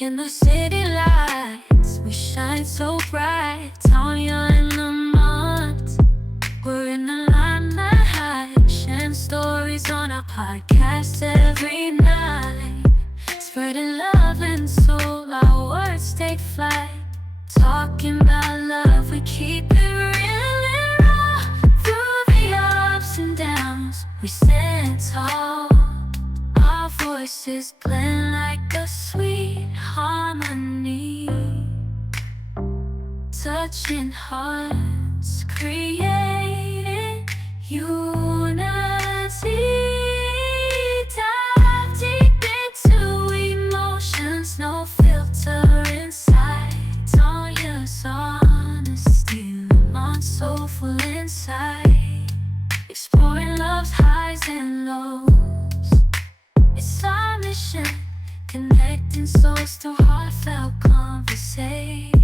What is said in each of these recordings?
In the city lights, we shine so bright. Tanya in the months, we're in the limelight. Sharing stories on our podcast every night. Spreading love and soul, our words take flight. Talking about love, we keep it real and raw. Through the ups and downs, we stand tall. Our voices blend like a sweet harmony, touching hearts, creating unity. Dive deep into emotions, no filter inside. Tanya's honesty, on soulful insight. Exploring love's highs and lows. It's our mission, connecting souls through heartfelt conversations.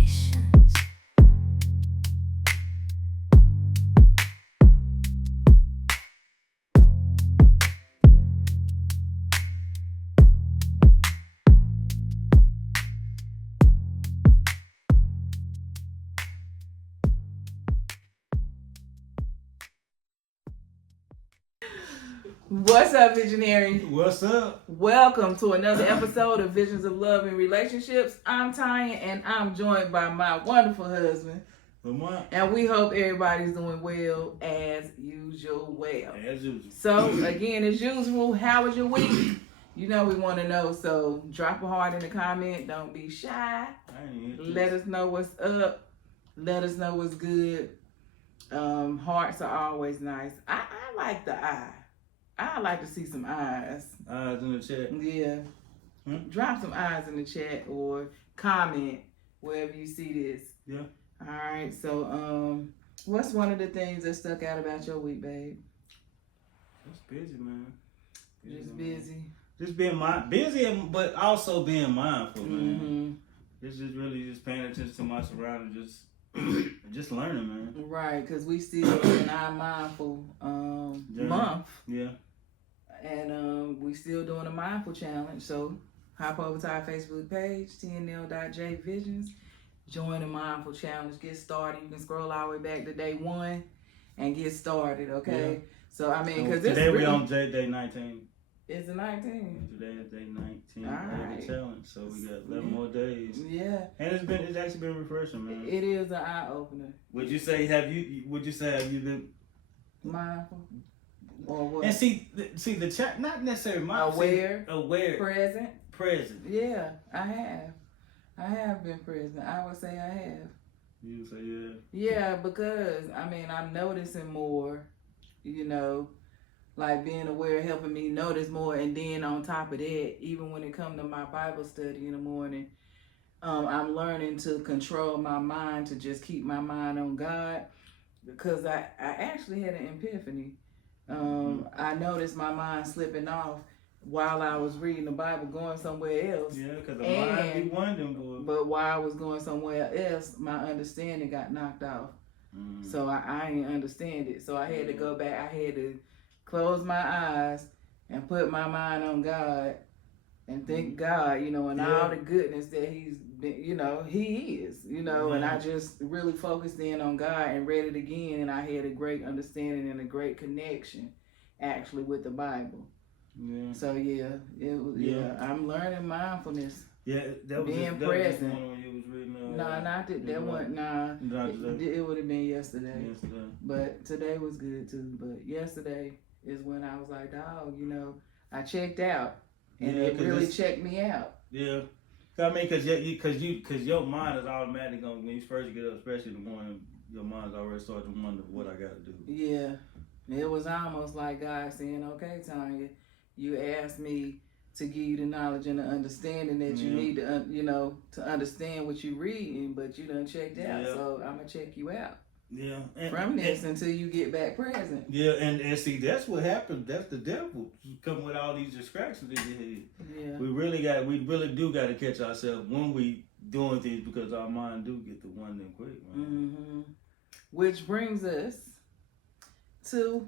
What's up, visionary? What's up? Welcome to another episode of Visions of Love and Relationships. I'm Tanya, and I'm joined by my wonderful husband. Lamont. And we hope everybody's doing well as usual. As usual. So, again, as usual, how was your week? You know we want to know, so drop a heart in the comment. Don't be shy. Let us know what's up. Let us know what's good. Hearts are always nice. I like the eye. I like to see some eyes. Eyes in the chat. Yeah. Drop some eyes in the chat or comment wherever you see this. Yeah. All right. So, what's one of the things that stuck out about your week, babe? Just busy, man. Just busy. Just being busy, but also being mindful, man. Mm-hmm. It's just really just paying attention to my surroundings, just learning, man. Right, because we still in our mindful month. Yeah. And we still doing a mindful challenge. So hop over to our Facebook page, tnl.jvisions. Join the mindful challenge. Get started. You can scroll all the way back to day 1 and get started. Okay. Yeah. So I mean, because today we on day 19. It's the 19. Today is day 19 all of right. the challenge. So we got 11 more days. Yeah. And it's actually been refreshing, man. It is an eye opener. Would you say have you been mindful? Or what? And see the chat, not necessarily mindful. Aware. Present. Yeah, I have been present. I would say I have. You would say yeah. Yeah, because I mean I'm noticing more, like being aware, helping me notice more, and then on top of that, even when it comes to my Bible study in the morning, I'm learning to control my mind, to just keep my mind on God, because I actually had an epiphany. I noticed my mind slipping off while I was reading the Bible, going somewhere else. Yeah, because the mind be wondering, boy. But while I was going somewhere else, my understanding got knocked off. So I didn't understand it. So I had to go back. I had to close my eyes and put my mind on God and thank God, and all the goodness that He's been, He is, and I just really focused in on God and read it again, and I had a great understanding and a great connection actually with the Bible. Yeah. So I'm learning mindfulness. Yeah, that was being present. That was when you was reading. Not that one. Nah, it would have been yesterday. But today was good too. But yesterday is when I was like, dog, I checked out, and it really checked me out. Yeah, I mean, cause your mind is automatic on when you first get up, especially in the morning. Your mind's already starting to wonder what I got to do. Yeah, it was almost like God saying, "Okay, Tanya, you asked me to give you the knowledge and the understanding that you need to, to understand what you're reading, but you done checked out. So I'm gonna check you out." Yeah. From this until you get back present. Yeah, and see, that's what happens. That's the devil coming with all these distractions in your head. Yeah. We really do got to catch ourselves when we doing things, because our mind do get to wondering quick. Mm-hmm. Which brings us to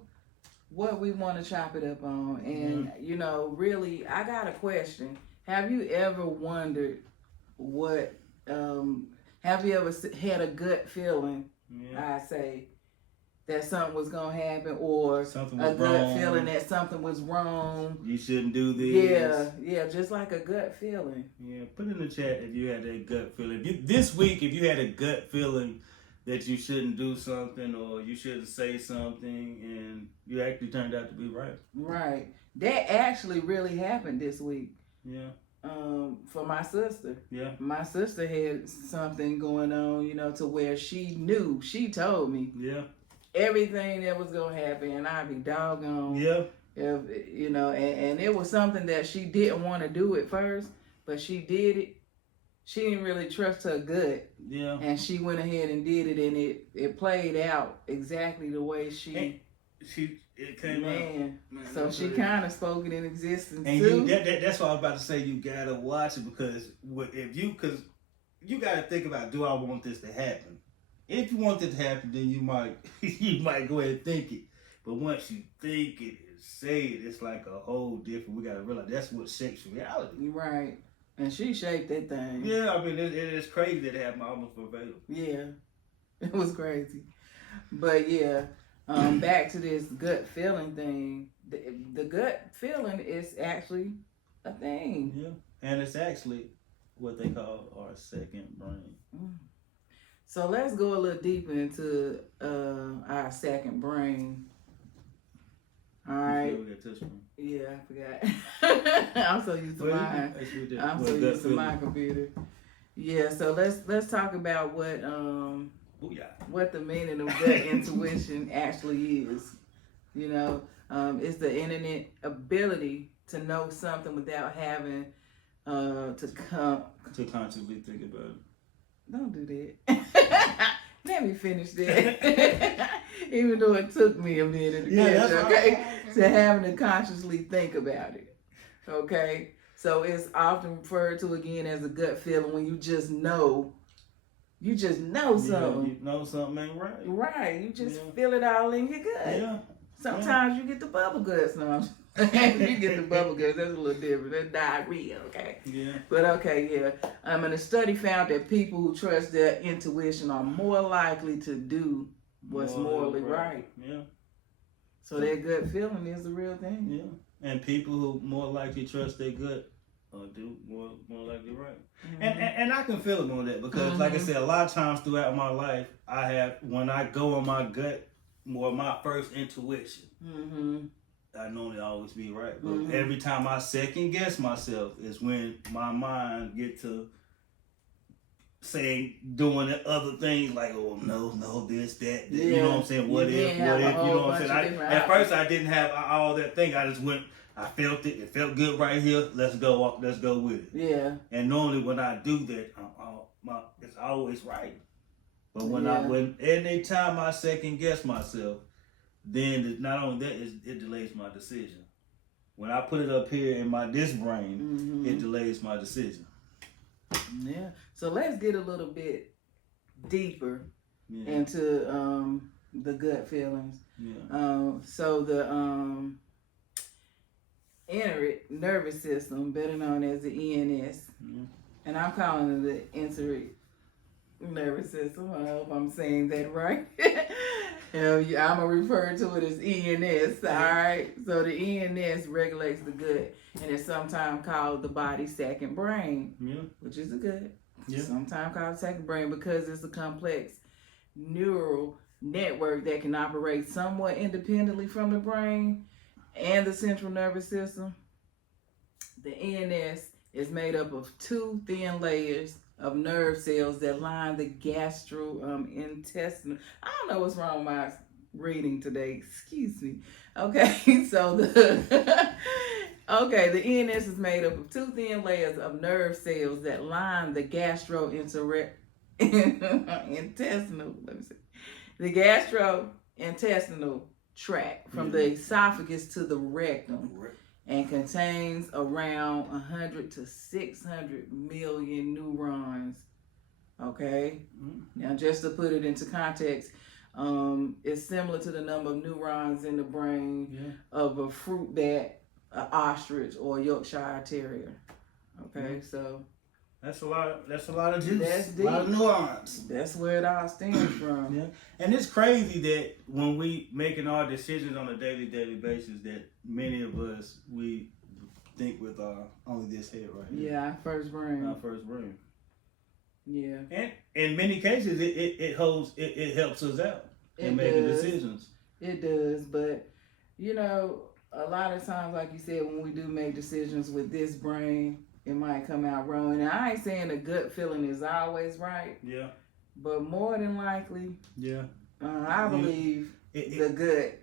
what we want to chop it up on. And, really, I got a question. Have you ever wondered what have you ever had a gut feeling? Yeah. I say that something was gonna happen, or Something a was gut wrong. feeling that something was wrong. You shouldn't do this. Yeah, just like a gut feeling. Yeah, put in the chat if you had a gut feeling. This week, if you had a gut feeling that you shouldn't do something or you shouldn't say something, and you actually turned out to be right. Right. That actually really happened this week. Yeah. For my sister. Yeah. My sister had something going on, to where she knew. She told me. Yeah. Everything that was gonna happen, and I'd be doggone. Yeah. If and it was something that she didn't want to do at first, but she did it. She didn't really trust her gut. Yeah. And she went ahead and did it, and it played out exactly the way it came out. Man, so she kind of spoke it in existence and too. That's what I was about to say. You gotta watch it because because you gotta think about, do I want this to happen? If you want it to happen, then you might go ahead and think it. But once you think it and say it, it's like a whole different. We gotta realize that's what shapes reality. Right. And she shaped that thing. Yeah, I mean it is crazy that it happened almost verbatim. Yeah, it was crazy. But yeah, back to this gut feeling thing. The gut feeling is actually a thing. Yeah, and it's actually what they call our second brain. So let's go a little deeper into our second brain. All right. Yeah, I forgot. I'm so used to mine. I'm so used to my computer. Yeah, so let's talk about what the meaning of gut intuition actually is. It's the innate ability to know something without having to consciously think about it. Don't do that. Let me finish that. Even though it took me a minute to catch, okay? To having to consciously think about it. Okay? So it's often referred to again as a gut feeling when you just know something. You know something ain't right. Right. You just feel it all in your gut. Yeah. Sometimes you get the bubble guts. No, you get the bubble guts. That's a little different. That's diarrhea, okay? Yeah. But okay, yeah. And a study found that people who trust their intuition are more likely to do what's morally right. Yeah. So that gut feeling is the real thing. Yeah. And people who more likely trust their gut do more likely right. Mm-hmm. And I can feel it on that because, like I said, a lot of times throughout my life, when I go on my gut, more my first intuition, I normally always be right. But every time I second guess myself is when my mind get to doing the other things like, oh no, this, that, yeah. You know what I'm saying? What if, you know what I'm saying? At first I didn't have all that thing. I just went, I felt it. It felt good right here. Let's go with it. Yeah. And normally when I do that, it's always right. But when anytime I second guess myself, then not only that, it delays my decision. When I put it up here in this brain, it delays my decision. Yeah. So let's get a little bit deeper into the gut feelings. Yeah. So the enteric nervous system, better known as the ENS, and I'm calling it the enteric nervous system. I hope I'm saying that right. I'm gonna refer to it as ENS. All right. So the ENS regulates the gut, and it's sometimes called the body's second brain, which is the gut. Yeah. Sometimes called second brain because it's a complex neural network that can operate somewhat independently from the brain and the central nervous system. The ENS is made up of two thin layers of nerve cells that line the gastrointestinal. I don't know what's wrong with my reading today. Excuse me. Okay, so the ENS is made up of two thin layers of nerve cells that line the gastrointestinal. The gastrointestinal tract from the esophagus to the rectum. And contains around 100 to 600 million neurons. Okay? Now, just to put it into context, it's similar to the number of neurons in the brain of a fruit bat, an ostrich, or a Yorkshire Terrier. Okay? So, That's a lot. That's a lot of juice. That's a lot of deep. nuance. That's where it all stems from. Yeah, and it's crazy that when we making our decisions on a daily basis, that many of us we think with our only this head right here. Yeah, our first brain. Our first brain. Yeah. And in many cases, it helps us out in making decisions. It does, but you know, a lot of times, like you said, when we do make decisions with this brain, it might come out wrong. And I ain't saying the gut feeling is always right. Yeah. But more than likely, yeah, I believe the gut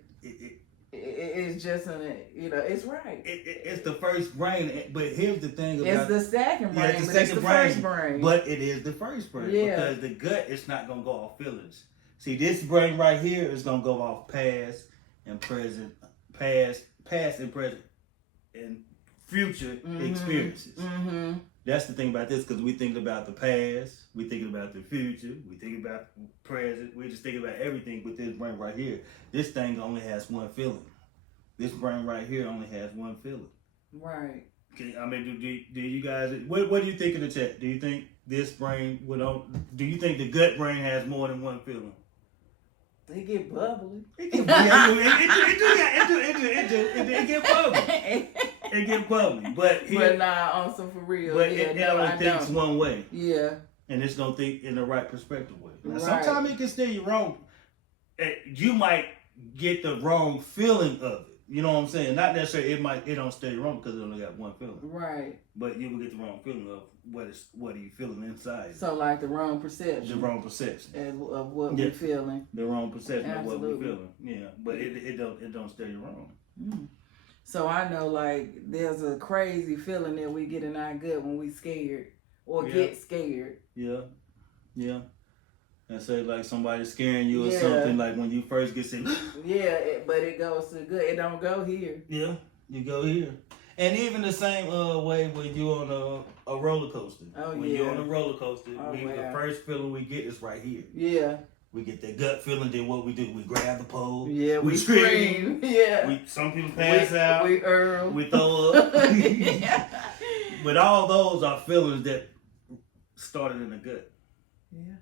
is just it's right. It's the first brain, but here's the thing about it's the second brain, it's the but second it's the brain, first brain. but it is the first brain because the gut it's not gonna go off feelings. See, this brain right here is gonna go off past and present, past and present, and future experiences. Mm-hmm. That's the thing about this, because we think about the past, we thinking about the future, we think about the present, we just think about everything with this brain right here. This thing only has one feeling. This brain right here only has one feeling. Right. I mean, do you guys, what do you think of the chat? Do you think this brain do you think the gut brain has more than one feeling? They get bubbly. It get bubbly. It get bubbly, but nah, on some for real. But it only thinks one way. Yeah. And it's gonna think in the right perspective way. Now, Right. sometimes it can steer you wrong. You might get the wrong feeling of it. You know what I'm saying? Not necessarily it don't steer you wrong because it only got one feeling. Right. But you will get the wrong feeling of what are you feeling inside. So like the wrong perception. The wrong perception of what we're feeling. The wrong perception Absolutely. of what we're feeling. Yeah, but it don't steer you wrong. So I know like there's a crazy feeling that we get in our gut when we scared or get scared. Yeah. Yeah. And say like somebody's scaring you or something, like when you first get sick. But it goes to good. It don't go here. Yeah, you go here. And even the same way when you're on a roller coaster. When you're on a roller coaster, the first feeling we get is right here. Yeah. We get that gut feeling, then what we do, we grab the pole. Yeah, we scream. Yeah. Some people pass out. We throw up. But all those are feelings that started in the gut. Yeah.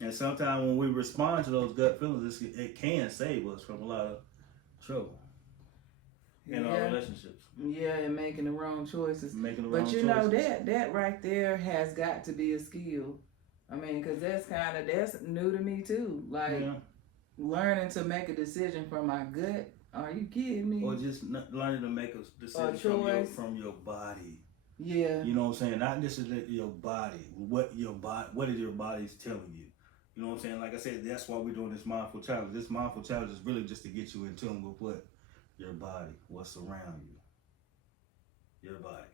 And sometimes when we respond to those gut feelings, it can save us from a lot of trouble in our relationships. Yeah, and making the wrong choices. But you know, that right there has got to be a skill. I mean, because that's new to me too. Like learning to make a decision from my gut. Are you kidding me? Or just learning to make a decision from your body. Yeah. You know what I'm saying? Not necessarily your body. What is your body's telling you? You know what I'm saying? Like I said, that's why we're doing this mindful challenge. This mindful challenge is really just to get you in tune with what? Your body, what's around you. Your body.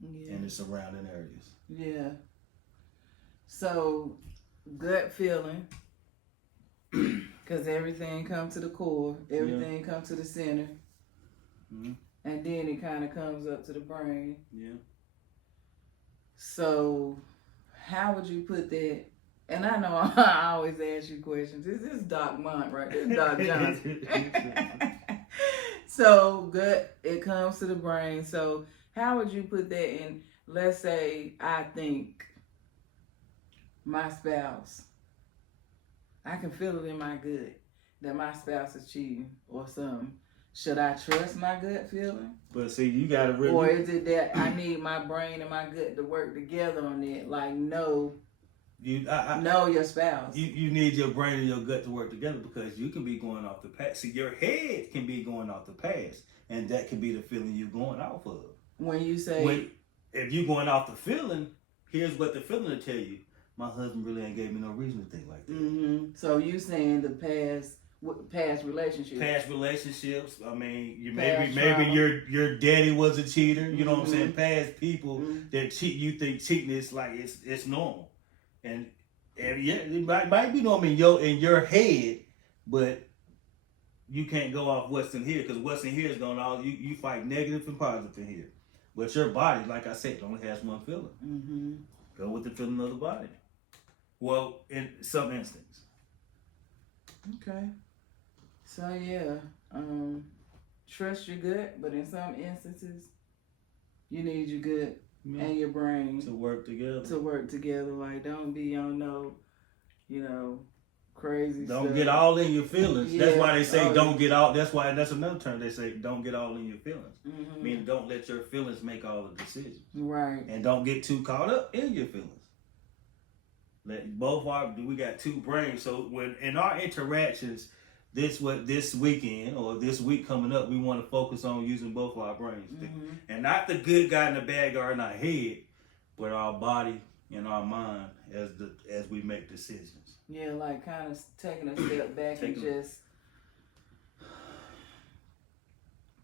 Yeah. And the surrounding areas. Yeah. So, gut feeling, because everything comes to the core, everything comes to the center, and then it kind of comes up to the brain. Yeah. So, how would you put that? And I know I always ask you questions. This is Doc Mont, right? This is Doc Johnson. So, gut, it comes to the brain. So, how would you put that in? Let's say I think my spouse, I can feel it in my gut that my spouse is cheating or something. Should I trust my gut feeling? But see, you gotta really. Or is it that I need my brain and my gut to work together on it? Like, know your spouse. You need your brain and your gut to work together, because you can be going off the past. See, your head can be going off the past, and that can be the feeling you're going off of. When you say, if you're going off the feeling, here's what the feeling will tell you. My husband really ain't gave me no reason to think like that. Mm-hmm. So you saying the past relationships. Past relationships. I mean, maybe your daddy was a cheater. You know what I'm saying? Past people that cheat. You think cheating is like it's normal, and yeah, it might be normal in your head, but you can't go off what's in here, because what's in here is going all you fight negative and positive in here. But your body, like I said, only has one feeling. Mm-hmm. Go with the feeling of the body. Well, in some instances. Okay. So yeah, trust your gut, but in some instances, you need your gut and your brain to work together. Like, don't be on no, crazy Don't stuff. get all in your feelings. That's why they say don't yeah. get all. That's another term they say don't get all in your feelings. Mm-hmm. Meaning don't let your feelings make all the decisions. Right. And don't get too caught up in your feelings. We got two brains. So when in our interactions, this weekend or this week coming up, we want to focus on using both of our brains. Mm-hmm. And not the good guy and the bad guy in our head, but our body and our mind as we make decisions. Yeah, like kind of taking a step back and just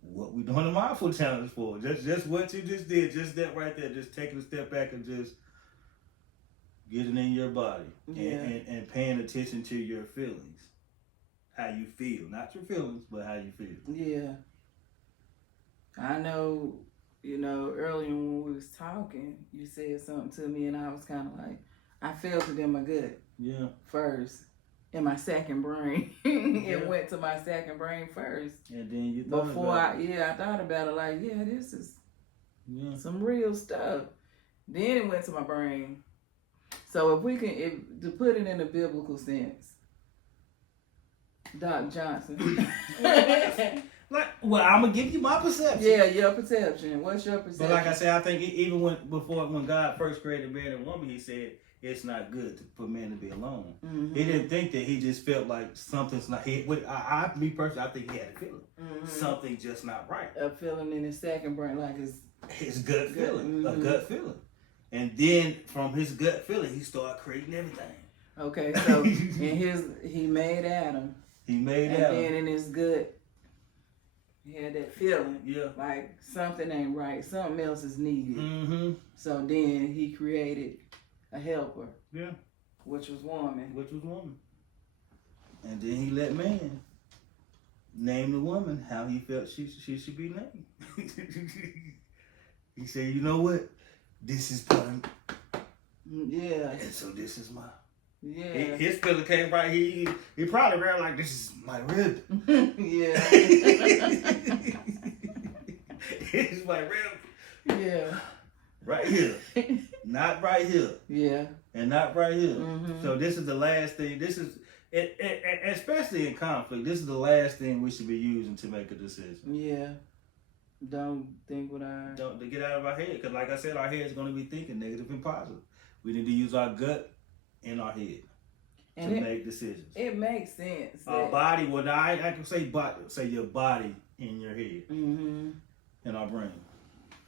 what we doing the mindful challenge for. Just what you just did, just that right there, just taking a step back and just getting in your body and paying attention to your feelings. How you feel. Not your feelings, but how you feel. Yeah. I know, earlier when we was talking, you said something to me and I was kind of like, I felt it in my gut. Yeah. First. In my second brain. It went to my second brain first. And then you thought I thought about it like, this is some real stuff. Then it went to my brain. So to put it in a biblical sense, Doc Johnson. I'm gonna give you my perception. Yeah, your perception. What's your perception? But like I said, I think even when God first created man and woman, He said it's not good for men to be alone. Mm-hmm. He didn't think that. He just felt like something's not. Me personally, I think he had a feeling. Mm-hmm. Something just not right. A feeling in his second brain, like his gut feeling, mm-hmm. a gut feeling. And then from his gut feeling, he started creating everything. Okay, so he made Adam. He made Adam. Adam. And then in his gut, he had that feeling. Yeah. Like something ain't right. Something else is needed. Mm-hmm. So then he created a helper. Yeah. Which was woman. And then he let man name the woman how he felt she should be named. He said, you know what? This is fun. Yeah. And so this is my. Yeah. His feeling came right. He probably ran like, this is my rib. Yeah. This is my rib. Yeah. Right here. Not right here. Yeah. And not right here. Mm-hmm. So this is the last thing. This is, especially in conflict, this is the last thing we should be using to make a decision. Yeah. Don't think what Don't to get out of our head. Because like I said, our head is going to be thinking negative and positive. We need to use our gut and our head to make decisions. It makes sense. Our body, I can say your body and your head. Mm-hmm. And our brain.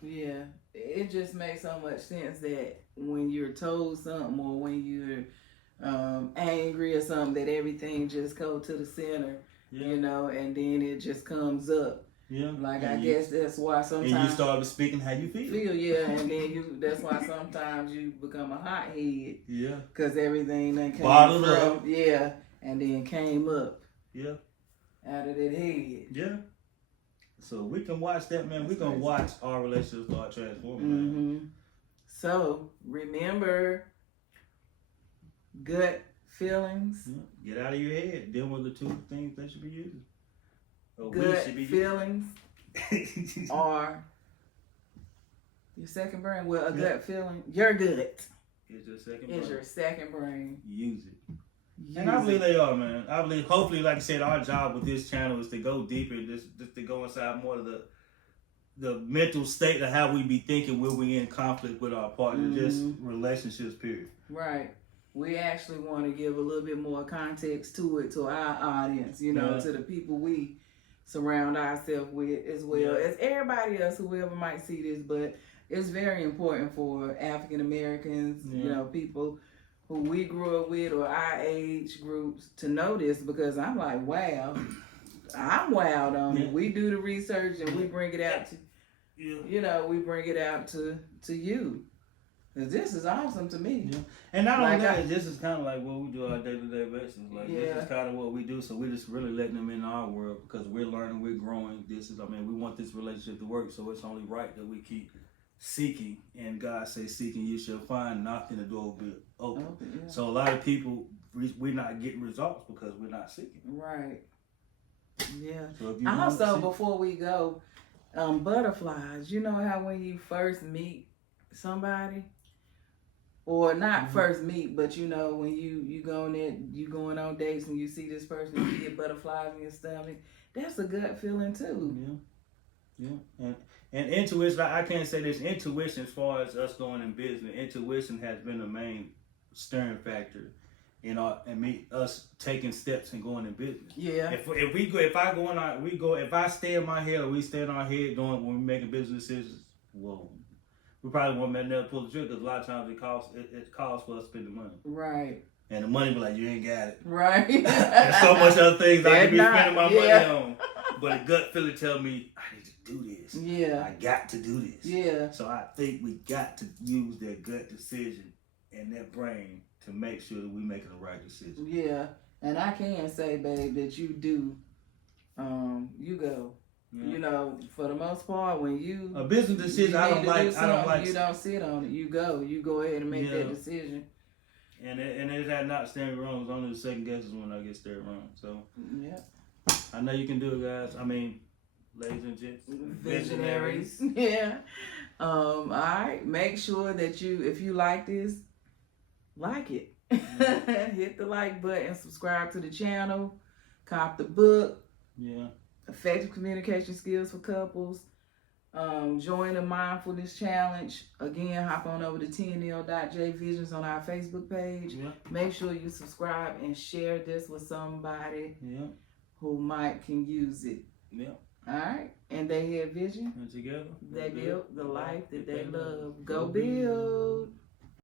Yeah. It just makes so much sense that when you're told something or when you're angry or something, that everything just goes to the center, and then it just comes up. Yeah. Like, I guess that's why sometimes. And you start speaking how you feel. And then that's why sometimes you become a hothead. Yeah. Because everything that came bottled up. Yeah. And then came up. Yeah. Out of that head. Yeah. So we can watch that, man. We're going to watch our relationship start transforming. Mm-hmm. So, remember gut feelings. Yeah. Get out of your head. Them were the two things they should be using. Gut feelings are your second brain. Well, a gut feeling, your gut is your second brain. Use it. And I believe they are, man. I believe, hopefully, like I said, our job with this channel is to go deeper, just to go inside more of the mental state of how we be thinking when we in conflict with our partner, just relationships, period. Right. We actually want to give a little bit more context to it, to our audience, to the people we surround ourselves with, as well as everybody else, whoever might see this. But it's very important for African Americans, people who we grew up with or our age groups to know this, because I'm like, wow, I'm wild on it. We do the research and we bring it out to, we bring it out to you. Cause this is awesome to me. Yeah. And not only that, this is kind of like what we do on a day-to-day basis. Like this is kind of what we do. So we're just really letting them in our world because we're learning, we're growing. We want this relationship to work. So it's only right that we keep seeking. And God says, seeking you shall find, knocking the door will be open. So a lot of people, we're not getting results because we're not seeking. Right. Yeah. So if you also, before we go, butterflies, you know how when you first meet somebody, or not first meet, but you know when you going there, you going on dates and you see this person, you get butterflies in your stomach. That's a gut feeling too. Yeah. And intuition, I can't say this. Intuition, as far as us going in business, intuition has been the main steering factor in us taking steps and going in business. Yeah. If I stay in my head or we stay in our head going when we're making business decisions, whoa, we probably won't never pull the trigger because a lot of times it costs for us to spend the money. Right. And the money be like, you ain't got it. Right. There's so much other things I could be spending my money yeah. on. But the gut feeling tell me, I need to do this. Yeah. I got to do this. Yeah. So I think we got to use that gut decision and that brain to make sure that we making the right decision. Yeah. And I can say, babe, that you do, you go. Yeah. You know, for the most part, when you a business decision, I don't like. You don't sit on it. You go. You go ahead and make that decision. And it had not staring wrong. It was only the second guesses when I get stared wrong. So yeah, I know you can do it, guys. I mean, ladies and gents, visionaries. Yeah. All right. Make sure that if you like this, like it. Hit the like button. Subscribe to the channel. Cop the book. Yeah. Effective Communication Skills for Couples. Join the Mindfulness Challenge. Again, hop on over to tnl.jvisions on our Facebook page. Yeah. Make sure you subscribe and share this with somebody who can use it. Yeah. All right. And they had vision. And together, They built the life that they love. Go build.